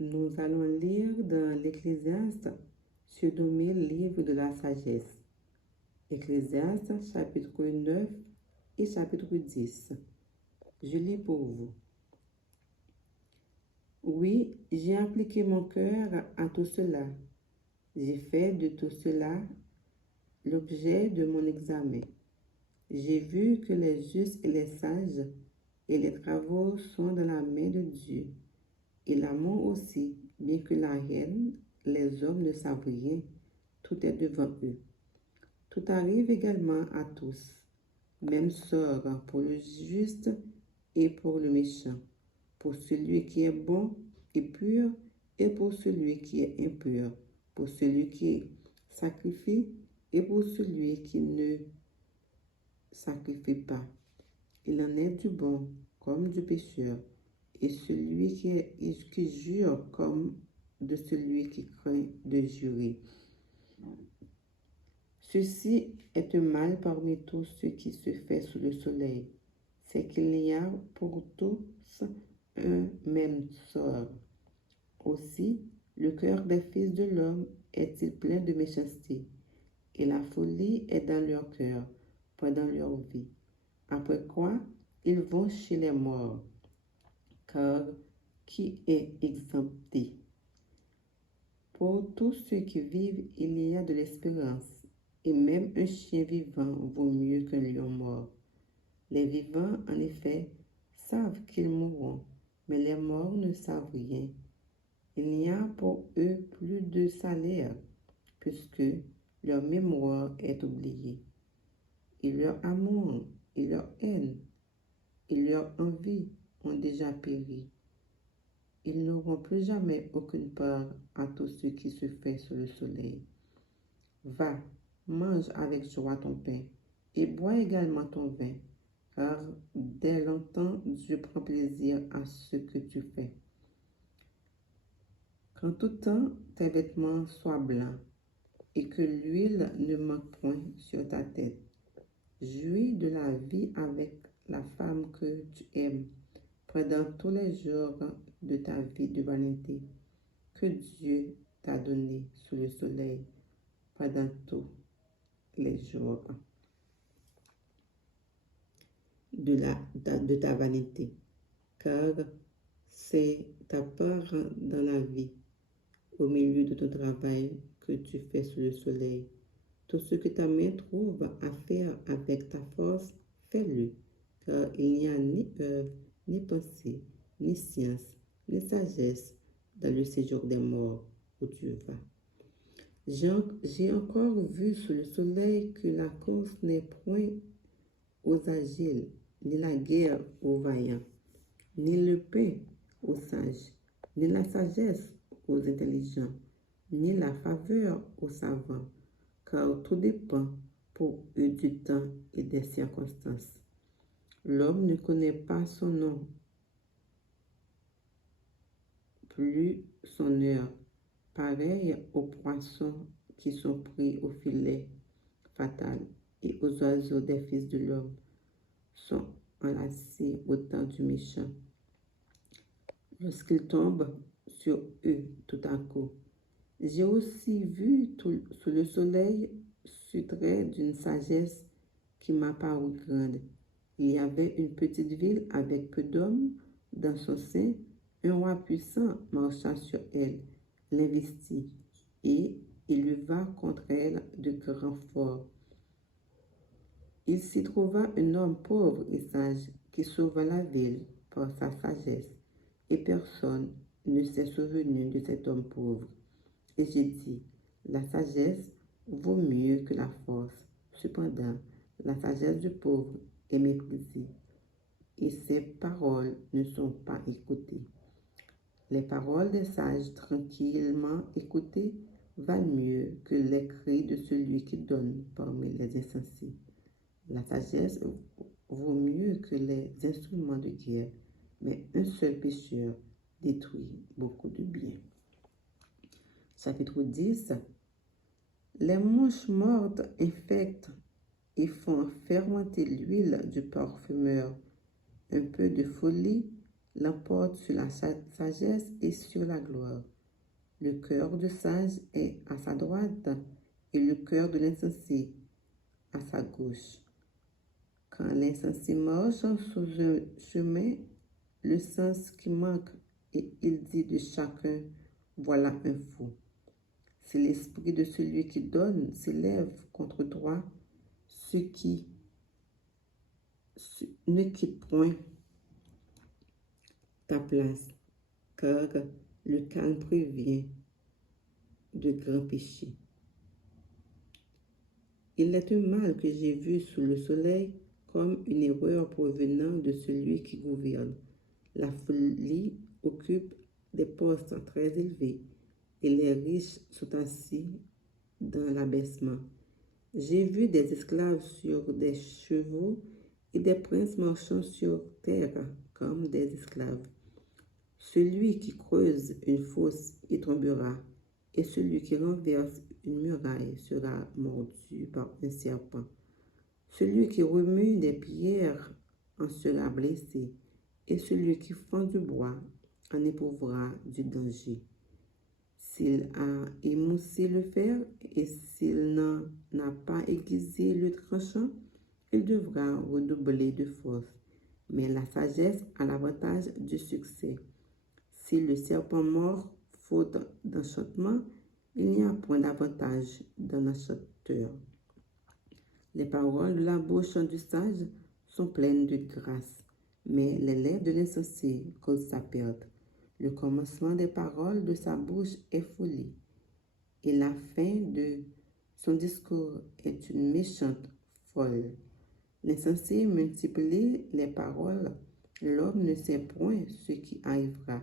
Nous allons lire dans l'Ecclésiaste, surnommé livre de la sagesse. Ecclésiaste, chapitre 9 et chapitre 10. Je lis pour vous. Oui, j'ai appliqué mon cœur à tout cela. J'ai fait de tout cela l'objet de mon examen. J'ai vu que les justes et les sages et les travaux sont dans la main de Dieu. Et l'amour aussi, bien que la haine, les hommes ne savent rien, tout est devant eux. Tout arrive également à tous, même sort pour le juste et pour le méchant, pour celui qui est bon et pur et pour celui qui est impur, pour celui qui sacrifie et pour celui qui ne sacrifie pas. Il en est du bon comme du pécheur, et celui qui jure comme de celui qui craint de jurer. Ceci est un mal parmi tout ce qui se fait sous le soleil, c'est qu'il y a pour tous un même sort. Aussi, le cœur des fils de l'homme est-il plein de méchanceté, et la folie est dans leur cœur pendant leur vie. Après quoi, ils vont chez les morts, car qui est exempté? Pour tous ceux qui vivent, il y a de l'espérance, et même un chien vivant vaut mieux qu'un lion mort. Les vivants, en effet, savent qu'ils mourront, mais les morts ne savent rien. Il n'y a pour eux plus de salaire, puisque leur mémoire est oubliée. Et leur amour, et leur haine, et leur envie ont déjà péri. Ils n'auront plus jamais aucune part à tout ce qui se fait sous le soleil. Va, mange avec joie ton pain, et bois également ton vin, car dès longtemps Dieu prend plaisir à ce que tu fais. Qu'en tout temps tes vêtements soient blancs, et que l'huile ne manque point sur ta tête. Jouis de la vie avec la femme que tu aimes, pendant tous les jours de ta vie de vanité que Dieu t'a donné sous le soleil pendant tous les jours de ta vanité, car c'est ta part dans la vie, au milieu de ton travail que tu fais sous le soleil. Tout ce que ta main trouve à faire avec ta force, fais-le, car il n'y a ni œuvre, ni pensée, ni science, ni sagesse dans le séjour des morts où tu vas. J'ai encore vu sous le soleil que la course n'est point aux agiles, ni la guerre aux vaillants, ni le pain aux sages, ni la sagesse aux intelligents, ni la faveur aux savants, car tout dépend pour eux du temps et des circonstances. L'homme ne connaît pas son nom, plus son heure, pareil aux poissons qui sont pris au filet fatal et aux oiseaux des fils de l'homme sont enlacés au temps du méchant. Lorsqu'ils tombent sur eux tout à coup. J'ai aussi vu sous le soleil ce trait d'une sagesse qui m'a paru grande. Il y avait une petite ville avec peu d'hommes dans son sein. Un roi puissant marcha sur elle, l'investit, et il leva contre elle de grands forts. Il s'y trouva un homme pauvre et sage qui sauva la ville par sa sagesse, et personne ne s'est souvenu de cet homme pauvre. Et j'ai dit, la sagesse vaut mieux que la force. Cependant, la sagesse du pauvre est méprisée, et ses paroles ne sont pas écoutées. Les paroles des sages tranquillement écoutées valent mieux que les cris de celui qui donne parmi les insensés. La sagesse vaut mieux que les instruments de guerre, mais un seul pécheur détruit beaucoup de bien. Chapitre 10. Les mouches mortes infectent et font fermenter l'huile du parfumeur. Un peu de folie l'emporte sur la sagesse et sur la gloire. Le cœur du sage est à sa droite et le cœur de l'insensé à sa gauche. Quand l'insensé marche sur un chemin, le sens qui manque, et il dit de chacun, voilà un fou. C'est l'esprit de celui qui donne s'élève contre toi, ne quitte point ta place, car le calme prévient de grands péchés. Il est un mal que j'ai vu sous le soleil, comme une erreur provenant de celui qui gouverne. La folie occupe des postes très élevés, et les riches sont assis dans l'abaissement. J'ai vu des esclaves sur des chevaux et des princes marchant sur terre comme des esclaves. Celui qui creuse une fosse y tombera, et celui qui renverse une muraille sera mordu par un serpent. Celui qui remue des pierres en sera blessé, et celui qui fend du bois en éprouvera du danger. S'il a émoussé le fer et s'il n'en a pas aiguisé le tranchant, il devra redoubler de force. Mais la sagesse a l'avantage du succès. Si le serpent mord faute d'enchantement, il n'y a point d'avantage dans l'enchanteur. Les paroles de la bouche du sage sont pleines de grâce, mais les lèvres de l'insensé causent sa perte. Le commencement des paroles de sa bouche est folie, et la fin de son discours est une méchante folle. L'insensé multiplie les paroles, l'homme ne sait point ce qui arrivera,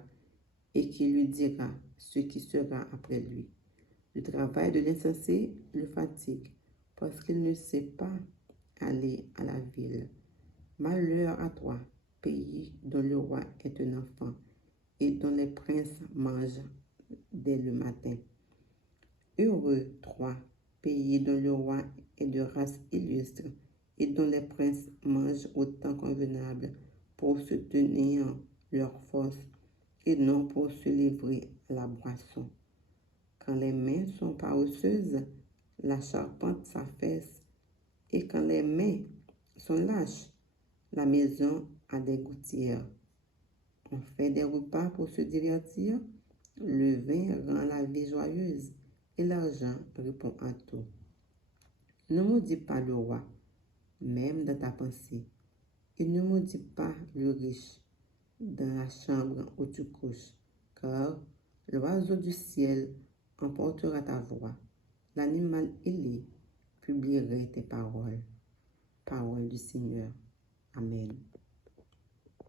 et qui lui dira ce qui sera après lui. Le travail de l'insensé le fatigue, parce qu'il ne sait pas aller à la ville. Malheur à toi, pays dont le roi est un enfant, et dont les princes mangent dès le matin. Heureux, toi, pays dont le roi est de race illustre, et dont les princes mangent au temps convenable pour se tenir leur force, et non pour se livrer à la boisson. Quand les mains sont paresseuses, la charpente s'affaisse, et quand les mains sont lâches, la maison a des gouttières. On fait des repas pour se divertir, le vin rend la vie joyeuse, et l'argent répond à tout. Ne maudis pas le roi, même dans ta pensée, et ne maudis pas le riche dans la chambre où tu couches, car l'oiseau du ciel emportera ta voix, l'animal ailé publierait tes paroles. Parole du Seigneur. Amen.